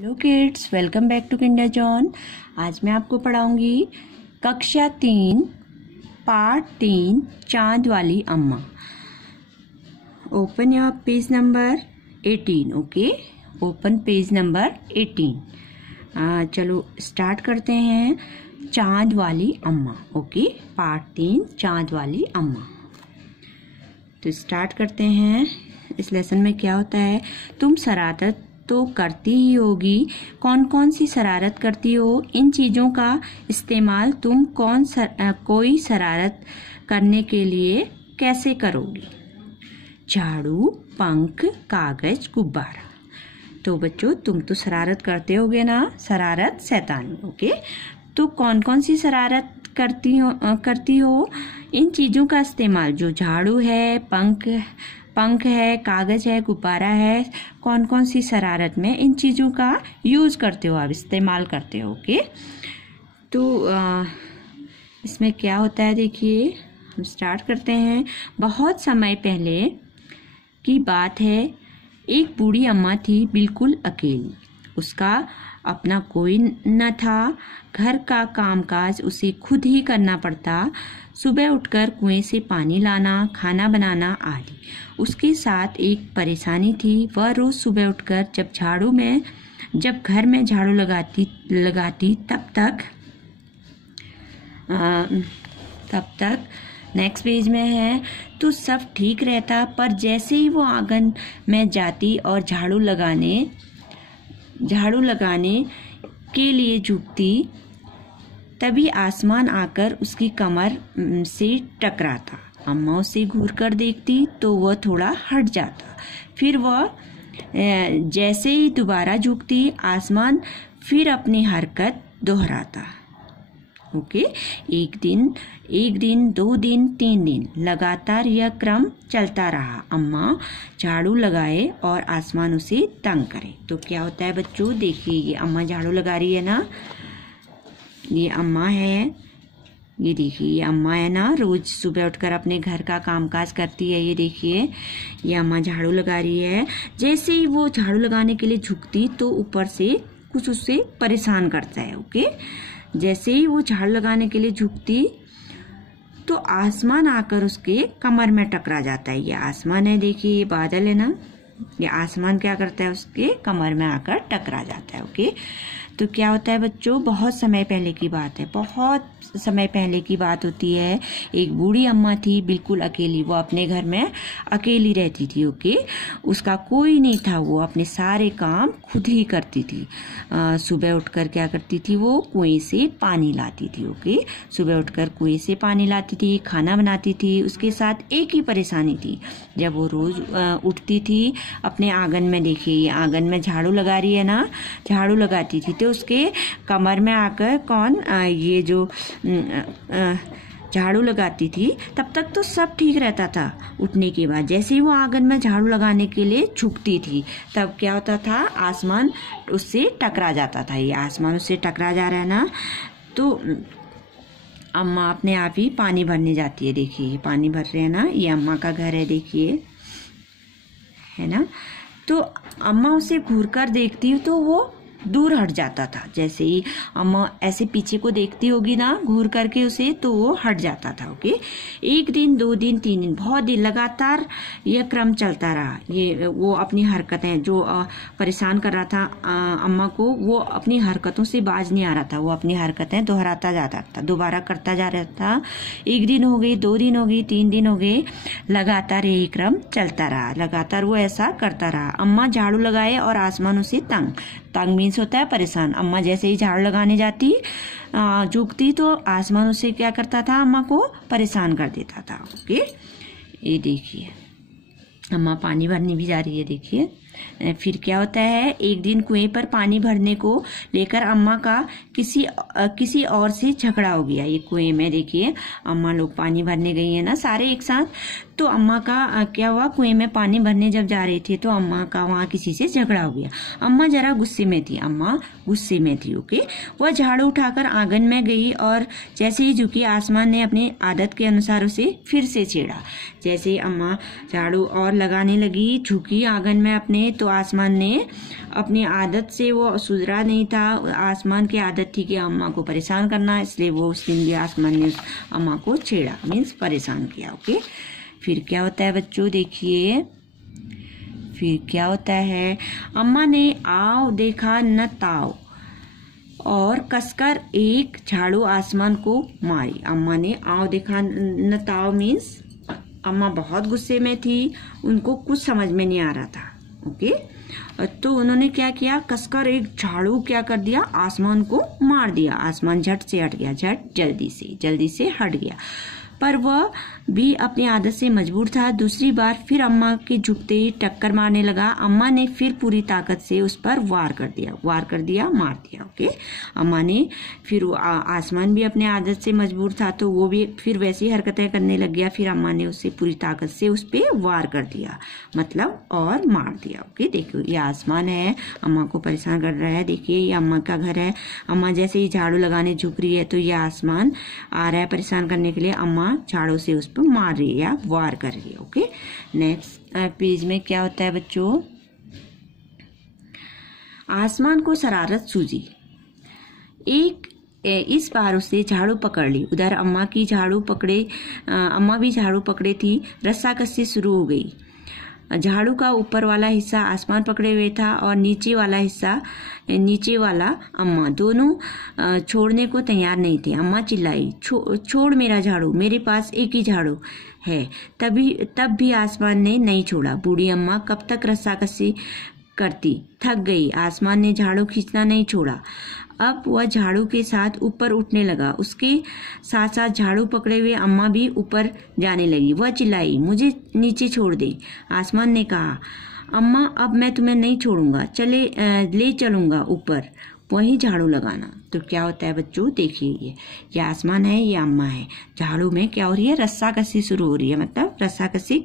Hello kids, welcome back to Kinder Zone. आज मैं आपको पढ़ाऊंगी कक्षा 3 पार्ट 3 चांद वाली अम्मा। Open your page number 18। Okay, open page number 18। चलो स्टार्ट करते हैं। चांद वाली अम्मा। ओके, पार्ट 3 चांद वाली अम्मा। तो स्टार्ट करते हैं। इस लेसन में क्या होता है, तुम शरारत तो करती ही होगी। कौन कौन सी शरारत करती हो? इन चीज़ों का इस्तेमाल तुम कोई शरारत करने के लिए कैसे करोगी? झाड़ू, पंख, कागज, गुब्बारा। तो बच्चों, तुम तो शरारत करते होगे ना। शरारत शैतानी। ओके, तो कौन कौन सी शरारत करती हो? इन चीज़ों का इस्तेमाल, जो झाड़ू है, पंख है, कागज है, गुब्बारा है, कौन कौन सी शरारत में इन चीज़ों का यूज़ करते हो, आप इस्तेमाल करते हो। ओके, तो इसमें क्या होता है, देखिए हम स्टार्ट करते हैं। बहुत समय पहले की बात है। एक बूढ़ी अम्मा थी, बिल्कुल अकेली। उसका अपना कोई न था। घर का कामकाज उसे खुद ही करना पड़ता। सुबह उठकर कुएं से पानी लाना, खाना बनाना आदि। उसके साथ एक परेशानी थी। वह रोज सुबह उठकर जब घर में झाड़ू लगाती तब तक नेक्स्ट पेज में है, तो सब ठीक रहता। पर जैसे ही वो आंगन में जाती और झाड़ू लगाने के लिए झुकती, तभी आसमान आकर उसकी कमर से टकराता। अम्मा उसे घूर कर देखती तो वह थोड़ा हट जाता। फिर वह जैसे ही दोबारा झुकती, आसमान फिर अपनी हरकत दोहराता। ओके, एक दिन, 2 दिन, 3 दिन, लगातार यह क्रम चलता रहा। अम्मा झाड़ू लगाए और आसमान उसे तंग करे। तो क्या होता है बच्चों, देखिए ये अम्मा झाड़ू लगा रही है ना। ये अम्मा है, ये देखिए ये अम्मा है ना, रोज सुबह उठकर अपने घर का कामकाज करती है। ये देखिए ये अम्मा झाड़ू लगा रही है। जैसे ही वो झाड़ू लगाने के लिए झुकती तो ऊपर से कुछ उससे परेशान करता है। ओके, जैसे ही वो झाड़ू लगाने के लिए झुकती तो आसमान आकर उसके कमर में टकरा जाता है। ये आसमान है, देखिए ये बादल है ना, ये आसमान क्या करता है, उसके कमर में आकर टकरा जाता है। ओके, तो क्या होता है बच्चों, बहुत समय पहले की बात है, बहुत समय पहले की बात होती है। एक बूढ़ी अम्मा थी, बिल्कुल अकेली। वो अपने घर में अकेली रहती थी। ओके, उसका कोई नहीं था। वो अपने सारे काम खुद ही करती थी। सुबह उठकर क्या करती थी, वो कुएं से पानी लाती थी। ओके, सुबह उठकर कुएं से पानी लाती थी, खाना बनाती थी। उसके साथ एक ही परेशानी थी, जब वो रोज उठती थी अपने आंगन में, देखिए ये आंगन में झाड़ू लगा रही है ना, झाड़ू लगाती थी तो उसके कमर में आकर ये जो झाड़ू लगाती थी, तब तक तो सब ठीक रहता था। उठने के बाद जैसे ही वो आंगन में झाड़ू लगाने के लिए झुकती थी, तब क्या होता था, आसमान उससे टकरा जाता था। ये आसमान उससे टकरा जा रहा है ना, तो अम्मा अपने आप ही पानी भरने जाती है। देखिए ये पानी भर रहे हैं ना, ये अम्मा का घर है, देखिए है ना। तो अम्मा उसे घूर कर देखती तो वो दूर हट जाता था। जैसे ही अम्मा ऐसे पीछे को देखती होगी ना घूर करके उसे, तो वो हट जाता था। ओके, 1 दिन, 2 दिन, 3 दिन, बहुत दिन लगातार यह क्रम चलता रहा। ये वो अपनी हरकतें जो परेशान कर रहा था अम्मा को, वो अपनी हरकतों से बाज नहीं आ रहा था। वो अपनी हरकतें दोहराता जाता था, दोबारा करता जा रहा था। 1 दिन हो गई, 2 दिन हो गई, 3 दिन हो गए, लगातार यही क्रम चलता रहा। लगातार वो ऐसा करता रहा। अम्मा झाड़ू लगाए और आसमान उसे तंग मीन्स होता है परेशान। अम्मा जैसे ही झाड़ू लगाने जाती, झुकती, तो आसमान उसे क्या करता था, अम्मा को परेशान कर देता था। ओके, ये देखिए अम्मा पानी भरने भी जा रही है। देखिए फिर क्या होता है, एक दिन कुएं पर पानी भरने को लेकर अम्मा का किसी और से झगड़ा हो गया। ये कुएं में देखिए अम्मा लोग पानी भरने गई है ना सारे एक साथ, तो अम्मा का क्या हुआ, कुएं में पानी भरने जब जा रही थी तो अम्मा का वहाँ किसी से झगड़ा हो गया। अम्मा जरा गुस्से में थी। ओके, वह झाड़ू उठाकर आंगन में गई और जैसे ही झुकी, आसमान ने अपनी आदत के अनुसार उसे फिर से छेड़ा। जैसे ही अम्मा झाड़ू और लगाने लगी, झुकी आंगन में अपने में, तो आसमान ने अपनी आदत से वो सुधरा नहीं था। आसमान की आदत थी कि अम्मा को परेशान करना, इसलिए वो उस दिन भी आसमान ने अम्मा को छेड़ा, मीन्स परेशान किया। ओके, फिर क्या होता है बच्चों, देखिए फिर क्या होता है। अम्मा ने आओ देखा न ताओ और कसकर एक झाड़ू आसमान को मारी। अम्मा ने आओ देखा न ताओ मीन्स अम्मा बहुत गुस्से में थी, उनको कुछ समझ में नहीं आ रहा था। ओके, तो उन्होंने क्या किया, कसकर एक झाड़ू क्या कर दिया, आसमान को मार दिया। आसमान झट से हट गया, झट जल्दी से हट गया। पर वह भी अपनी आदत से मजबूर था। दूसरी बार फिर अम्मा के झुकते ही टक्कर मारने लगा। अम्मा ने फिर पूरी ताकत से उस पर वार कर दिया, मार दिया। ओके, अम्मा ने फिर आसमान भी अपने आदत से मजबूर था, तो वो भी फिर वैसी हरकतें करने लग गया। फिर अम्मा ने उससे पूरी ताकत से उस पर वार कर दिया, मतलब और मार दिया। ओके, देखो ये आसमान है, अम्मा को परेशान कर रहा है। देखिए ये अम्मा का घर है। अम्मा जैसे ही झाड़ू लगाने झुक रही है तो ये आसमान आ रहा है परेशान करने के लिए। अम्मा झाड़ू से उस पर मार रही है या वार कर रही है। ओके, नेक्स्ट पेज में क्या होता है बच्चों, आसमान को शरारत सूझी। इस बार उसने झाड़ू पकड़ ली। उधर अम्मा भी झाड़ू पकड़े थी। रस्साकसी शुरू हो गई। झाड़ू का ऊपर वाला हिस्सा आसमान पकड़े हुए था और नीचे वाला अम्मा, दोनों छोड़ने को तैयार नहीं थे। अम्मा चिल्लाई, छोड़ मेरा झाड़ू, मेरे पास एक ही झाड़ू है। तब भी आसमान ने नहीं छोड़ा। बूढ़ी अम्मा कब तक रस्साकसी करती, थक गई। आसमान ने झाड़ू खींचना नहीं छोड़ा। अब वह झाड़ू के साथ ऊपर उठने लगा। उसके साथ साथ झाड़ू पकड़े हुए अम्मा भी ऊपर जाने लगी। वह चिल्लाई, मुझे नीचे छोड़ दे। आसमान ने कहा, अम्मा अब मैं तुम्हें नहीं छोड़ूंगा, ले चलूंगा ऊपर, वहीं झाड़ू लगाना। तो क्या होता है बच्चों, देखिए ये आसमान है, ये अम्मा है। झाड़ू में क्या हो रही है, रस्साकसी शुरू हो रही है, मतलब रस्साकसी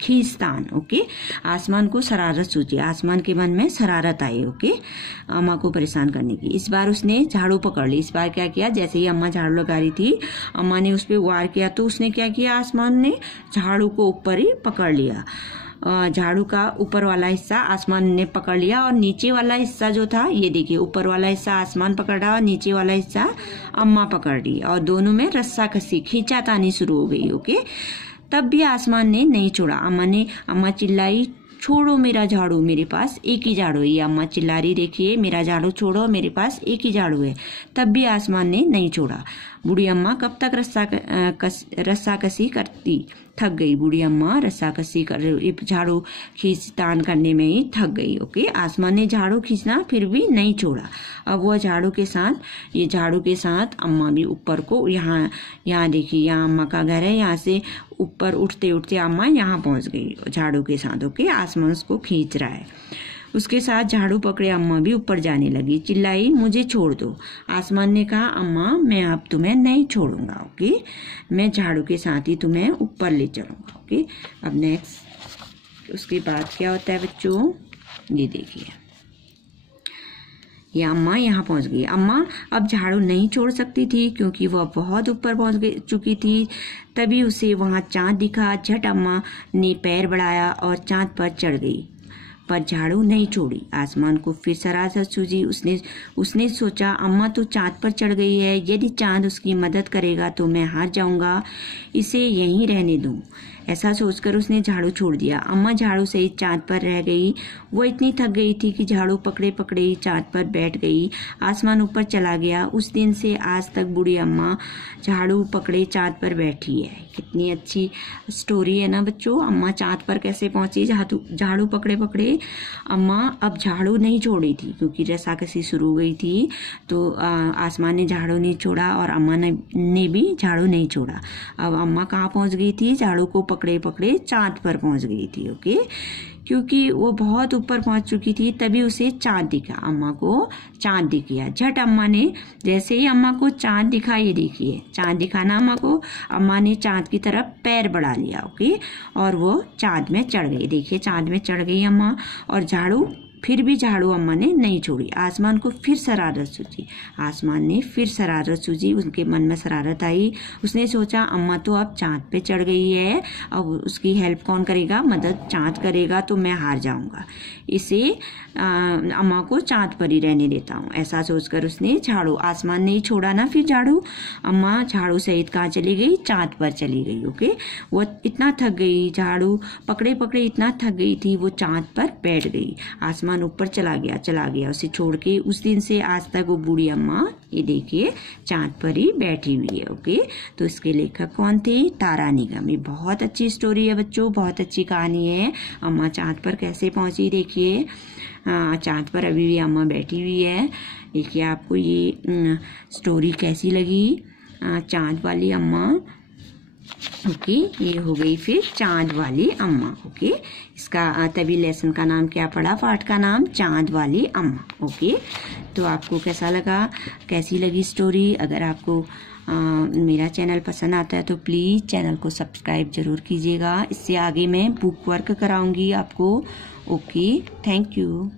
खींचतान। ओके, आसमान को शरारत सूझी, आसमान के मन में शरारत आई। ओके, अम्मा को परेशान करने की। इस बार उसने झाड़ू पकड़ ली। इस बार क्या किया, जैसे ही अम्मा झाड़ू लगा रही थी, अम्मा ने उस पर वार किया, तो उसने क्या किया, आसमान ने झाड़ू को ऊपर ही पकड़ लिया। झाड़ू का ऊपर वाला हिस्सा आसमान ने पकड़ लिया और नीचे वाला हिस्सा जो था, ये देखिए ऊपर वाला हिस्सा आसमान पकड़ रहा और नीचे वाला हिस्सा अम्मा पकड़ रही और दोनों में रस्साकसी खींचातानी शुरू हो गई। ओके, तब भी आसमान ने नहीं छोड़ा। अम्मा चिल्लाई, छोड़ो मेरा झाड़ू, मेरे पास एक ही झाड़ू है। ये अम्मा चिल्ला रही, देखिए मेरा झाड़ू छोड़ो, मेरे पास एक ही झाड़ू है। तब भी आसमान ने नहीं छोड़ा। बूढ़ी अम्मा कब तक रस्साकसी करती, थक गई। बूढ़ी अम्मा रस्साकसी कर झाड़ू खींचतान करने में ही थक गई। ओके, आसमान ने झाड़ू खींचना फिर भी नहीं छोड़ा। अब वह झाड़ू के साथ अम्मा भी ऊपर को, यहाँ देखिए, यहाँ अम्मा का घर है, यहाँ से ऊपर उठते उठते अम्मा यहाँ पहुंच गई झाड़ू के साथ। ओके, आसमान उसको खींच रहा है। उसके साथ झाड़ू पकड़े अम्मा भी ऊपर जाने लगी। चिल्लाई, मुझे छोड़ दो। आसमान ने कहा, अम्मा मैं अब तुम्हें नहीं छोड़ूंगा। ओके, मैं झाड़ू के साथ ही तुम्हें ऊपर ले चलूंगा। ओके, अब नेक्स्ट उसके बाद क्या होता है बच्चों, ये देखिए, ये अम्मा यहाँ पहुंच गई। अम्मा अब झाड़ू नहीं छोड़ सकती थी क्योंकि वह बहुत ऊपर पहुंच चुकी थी। तभी उसे वहां चांद दिखा। झट अम्मा ने पैर बढ़ाया और चांद पर चढ़ गई, पर झाड़ू नहीं छोड़ी। आसमान को फिर शरारत सूझी। उसने सोचा, अम्मा तो चांद पर चढ़ गई है, यदि चांद उसकी मदद करेगा तो मैं हार जाऊंगा, इसे यहीं रहने दूं। ऐसा सोचकर उसने झाड़ू छोड़ दिया। अम्मा झाड़ू से ही चांद पर रह गई। वो इतनी थक गई थी कि झाड़ू पकड़े पकड़े ही चांद पर बैठ गई। आसमान ऊपर चला गया। उस दिन से आज तक बूढ़ी अम्मा झाड़ू पकड़े चांद पर बैठी है। कितनी अच्छी स्टोरी है ना बच्चों। अम्मा चांद पर कैसे पहुंची, झाड़ू पकड़े पकड़े। अम्मा अब झाड़ू नहीं छोड़ी थी क्योंकि रस्साकसी शुरू हो गई थी, तो आसमान ने झाड़ू नहीं छोड़ा और अम्मा ने भी झाड़ू नहीं छोड़ा। अब अम्मा कहाँ पहुंच गई थी, झाड़ू को पकड़े पकड़े चांद पर पहुंच गई थी। ओके, क्योंकि वो बहुत ऊपर पहुंच चुकी थी, तभी उसे चांद दिखा। अम्मा को चांद दिख गया। झट अम्मा ने, जैसे ही अम्मा को चांद दिखा, ये देखिए चांद दिखा ना अम्मा को, अम्मा ने चांद की तरफ पैर बढ़ा लिया। ओके, और वो चांद में चढ़ गई। देखिए चांद में चढ़ गई अम्मा और झाड़ू फिर भी झाड़ू अम्मा ने नहीं छोड़ी। आसमान को फिर शरारत सूझी। आसमान ने फिर शरारत सूझी, उनके मन में शरारत आई। उसने सोचा अम्मा तो अब चाँद पे चढ़ गई है, अब उसकी हेल्प कौन करेगा, मदद चाँद करेगा, तो मैं हार जाऊंगा। इसे अम्मा को चाँद पर ही रहने देता हूँ। ऐसा सोचकर उसने झाड़ू, आसमान ने ही छोड़ा ना फिर झाड़ू। अम्मा झाड़ू सहित कहाँ चली गई, चाँद पर चली गई। ओके, वो इतना थक गई, झाड़ू पकड़े पकड़े इतना थक गई थी, वो चाँद पर बैठ गई। आसमान ऊपर चला गया उसे छोड़ के। उस दिन से आज तक वो बूढ़ी अम्मा, ये देखिए, चाँद पर ही बैठी हुई है। ओके, तो इसके लेखक कौन थे, तारा निगम। ये बहुत अच्छी स्टोरी है बच्चों, बहुत अच्छी कहानी है। अम्मा चाँद पर कैसे पहुंची, देखिए चाँद पर अभी भी अम्मा बैठी हुई है। देखिए आपको ये स्टोरी कैसी लगी, चाँद वाली अम्मा। ओके, ये हो गई फिर चाँद वाली अम्मा। ओके, इसका तभी लेसन का नाम क्या पड़ा, पाठ का नाम चाँद वाली अम्मा। ओके, तो आपको कैसा लगा, कैसी लगी स्टोरी। अगर आपको मेरा चैनल पसंद आता है तो प्लीज़ चैनल को सब्सक्राइब जरूर कीजिएगा। इससे आगे मैं बुक वर्क कराऊंगी आपको। Okay, thank you.